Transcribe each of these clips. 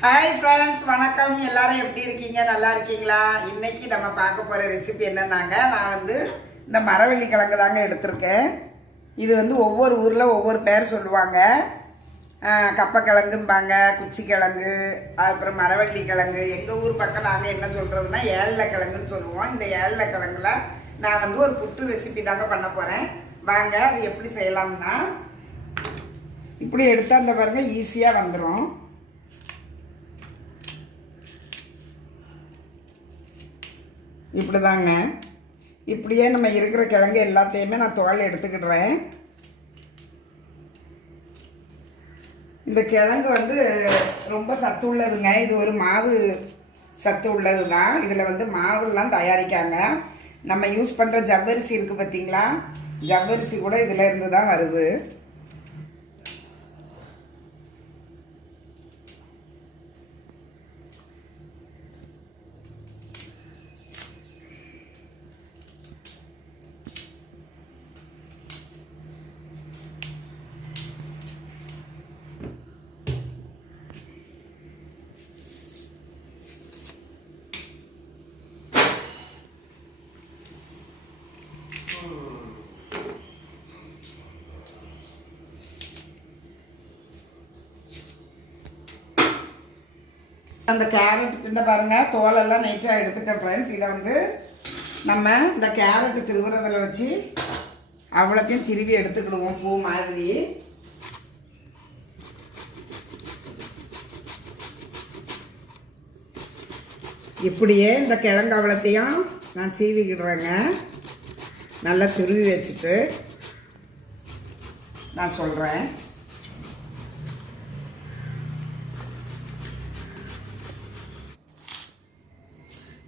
Hi friends வணக்கம். எல்லாரும் எப்படி இருக்கீங்க? நல்லா இருக்கீங்களா? இன்னைக்கு நம்ம பார்க்க போகிற ரெசிபி என்னன்னாங்க? நான் வந்து இந்த மரவள்ளி கிழங்கு தாங்க எடுத்திருக்கேன். இது வந்து ஒவ்வொரு ஊரில் ஒவ்வொரு பேர் சொல்லுவாங்க. கப்பக்கிழங்கும்பாங்க குச்சி கிழங்கு அப்புறம் மரவள்ளி கிழங்கு. எங்கள் ஊர் பக்கம் நாங்கள் என்ன சொல்கிறதுனா ஏழை கிழங்குன்னு சொல்லுவோம். இந்த ஏழை கிழங்குல நான் வந்து ஒரு புட்டு ரெசிபி தாங்க பண்ண போகிறேன் வாங்க அது எப்படி செய்யலாம்னா இப்படி எடுத்தால் அந்த பாருங்க ஈஸியாக வந்துடும் இப்படிதாங்க. இப்படியே நம்ம இருக்கிற கிழங்கு எல்லாத்தையுமே நான் தோல் எடுத்துக்கிடுறேன். இந்த கிழங்கு வந்து ரொம்ப சத்து உள்ளதுங்க. இது ஒரு மாவு சத்து உள்ளது தான் இதில் வந்து மாவுலாம் தயாரிக்காங்க. நம்ம யூஸ் பண்ணுற ஜவ்வரிசி இருக்குது பார்த்தீங்களா ஜவ்வரிசி கூட இதில் இருந்து தான் வருது. அந்த கேரட் இந்த பாருங்க தோலெல்லாம் நைட்டாக எடுத்துட்டேன் ஃப்ரெண்ட்ஸ் இதை வந்து நம்ம இந்த கேரட் திருவுறதில் வச்சு அவ்வளோத்தையும் திருவி எடுத்துக்கிடுவோம் பூ மாதிரி. இப்படியே இந்த கிழங்கு அவ்வளோத்தையும் நான் சீவிக்கிடுறேங்க. நல்லா திருவி வச்சுட்டு நான் சொல்கிறேன்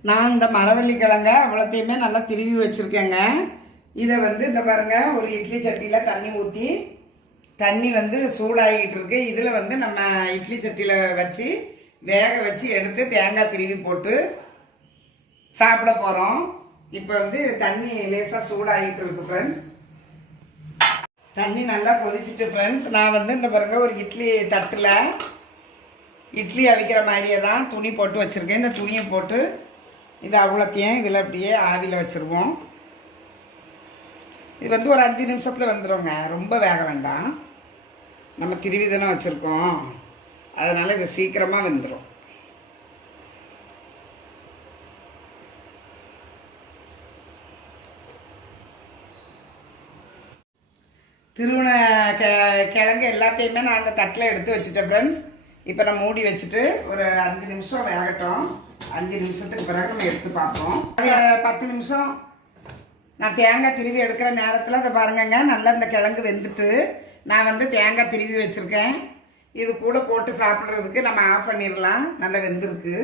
நான் இந்த மரவள்ளி கிழங்க அவ்வளோத்தையுமே நல்லா திருவி வச்சுருக்கேங்க. இதை வந்து இந்த பாருங்க ஒரு இட்லி சட்டியில் தண்ணி ஊற்றி தண்ணி வந்து சூடாகிட்டு இருக்கு. இதில் வந்து நம்ம இட்லி சட்டியில் வச்சு வேக வச்சு எடுத்து தேங்காய் திருவி போட்டு சாப்பிட போகிறோம் இப்போ வந்து தண்ணி லேசாக சூடாகிட்டு இருக்கு ஃப்ரெண்ட்ஸ் தண்ணி நல்லா கொதிச்சிட்டு ஃப்ரெண்ட்ஸ் நான் வந்து இந்த பாருங்க ஒரு இட்லி தட்டில் இட்லி அவிக்கிற மாதிரியே தான் துணி போட்டு வச்சுருக்கேன். இந்த துணியை போட்டு இது அவ்வளோத்தையும் இதில் அப்படியே ஆவியில் வச்சுருவோம். இது வந்து ஒரு அஞ்சு நிமிஷத்தில் வந்துடுங்க ரொம்ப வேக வேண்டாம். நம்ம திருவி தானே வச்சுருக்கோம். அதனால் இது சீக்கிரமாக வெந்துடும் திருவண கெ கிழங்கு எல்லாத்தையுமே நான் அந்த தட்டில் எடுத்து வச்சுட்டேன் ஃப்ரெண்ட்ஸ் இப்போ நான் மூடி வச்சுட்டு ஒரு அஞ்சு நிமிஷம் வேகட்டும். அஞ்சு நிமிஷத்துக்கு பிறகு நம்ம எடுத்து பார்ப்போம். பத்து நிமிஷம் நான் தேங்காய் திருவி எடுக்கிற நேரத்தில் அதை பாருங்கங்க நல்லா இந்த கிழங்கு வெந்துட்டு நான் வந்து தேங்காய் திருவி வச்சுருக்கேன். இது கூட போட்டு சாப்பிட்றதுக்கு நம்ம ஆஃப் பண்ணிடலாம். நல்லா வெந்திருக்கு.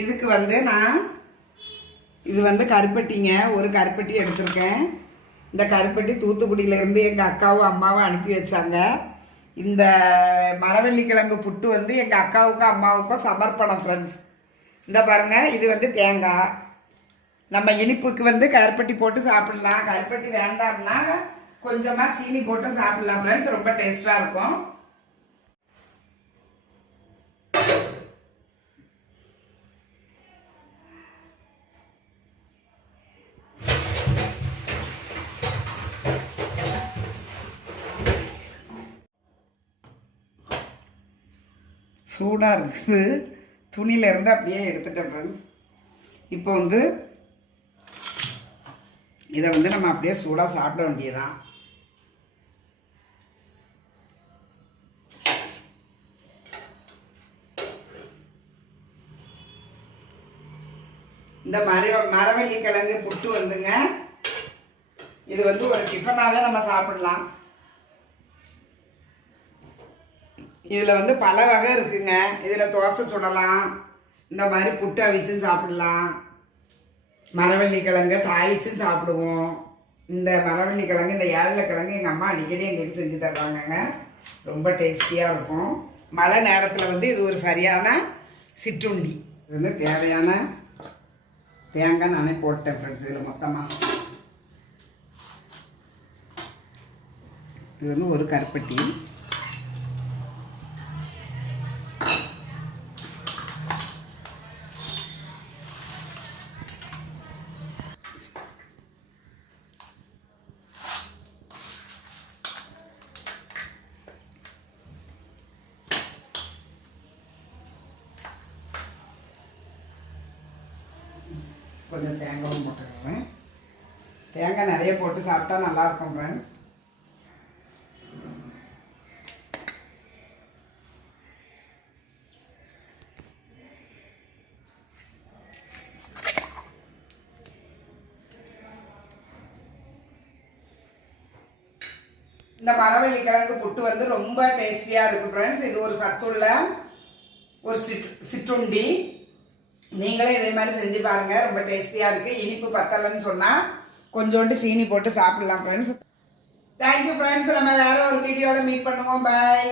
இதுக்கு வந்து நான் இது வந்து கருப்பட்டிங்க ஒரு கருப்பட்டி எடுத்திருக்கேன். இந்த கருப்பட்டி தூத்துக்குடியிலேருந்து எங்கள் அக்காவும் அம்மாவும் அனுப்பி வச்சாங்க. இந்த மரவள்ளிக்கிழங்கு புட்டு வந்து எங்கள் அக்காவுக்கும் அம்மாவுக்கும் சமர்ப்பணம் ஃப்ரெண்ட்ஸ் இந்த பாருங்கள் இது வந்து தேங்காய். நம்ம இனிப்புக்கு வந்து கருப்பட்டி போட்டு சாப்பிடலாம். கருப்பட்டி வேண்டாம்னா கொஞ்சமாக சீனி போட்டு சாப்பிடலாம் ஃப்ரெண்ட்ஸ் ரொம்ப டேஸ்ட்டாக இருக்கும். சூடாக இருக்குது துணியில இருந்து அப்படியே எடுத்துட்டேன் ஃப்ரெண்ட்ஸ் இப்போ வந்து இதை வந்து நம்ம அப்படியே சூடாக சாப்பிட வேண்டியதான் இந்த மர மரவள்ளி கிழங்கு புட்டு வந்துங்க. இது வந்து ஒரு டிஃபனாகவே நம்ம சாப்பிடலாம். இதில் வந்து பல வகை இருக்குங்க. இதில் தோசை சுடலாம். இந்த மாதிரி புட்டு அவிச்சும் சாப்பிடலாம். மரவள்ளி கிழங்கு தாளிச்சும் சாப்பிடுவோம். இந்த மரவள்ளி கிழங்கு இந்த ஏழை கிழங்கு எங்கள் அம்மா அடிக்கடி எங்களுக்கு செஞ்சு தருவாங்கங்க. ரொம்ப டேஸ்டியாக இருக்கும். மழை நேரத்தில் வந்து இது ஒரு சரியான சிற்றுண்டி. இது வந்து தேவையான தேங்காய் நானே போட்டேன் ஃப்ரெண்ட்ஸ் இதில் மொத்தமாக இது வந்து ஒரு கருப்பட்டி. கொஞ்சம் தேங்காயும் போட்டுக்கிறேன் தேங்காய் நிறைய போட்டு சாப்பிட்டா நல்லாயிருக்கும் ஃப்ரெண்ட்ஸ் இந்த மரவள்ளி கிழங்கு புட்டு வந்து ரொம்ப டேஸ்டியாக இருக்குது ஃப்ரெண்ட்ஸ் இது ஒரு சத்துள்ள ஒரு சிற்றுண்டி. நீங்களே இதே மாதிரி செஞ்சு பாருங்கள் ரொம்ப டேஸ்டியாக இருக்குது இனிப்பு பத்தலைன்னு சொன்னால் கொஞ்சோண்டு சீனி போட்டு சாப்பிடலாம் ஃப்ரெண்ட்ஸ் தேங்க்யூ ஃப்ரெண்ட்ஸ் நம்ம வேற ஒரு வீடியோவில் மீட் பண்ணுவோம். பாய்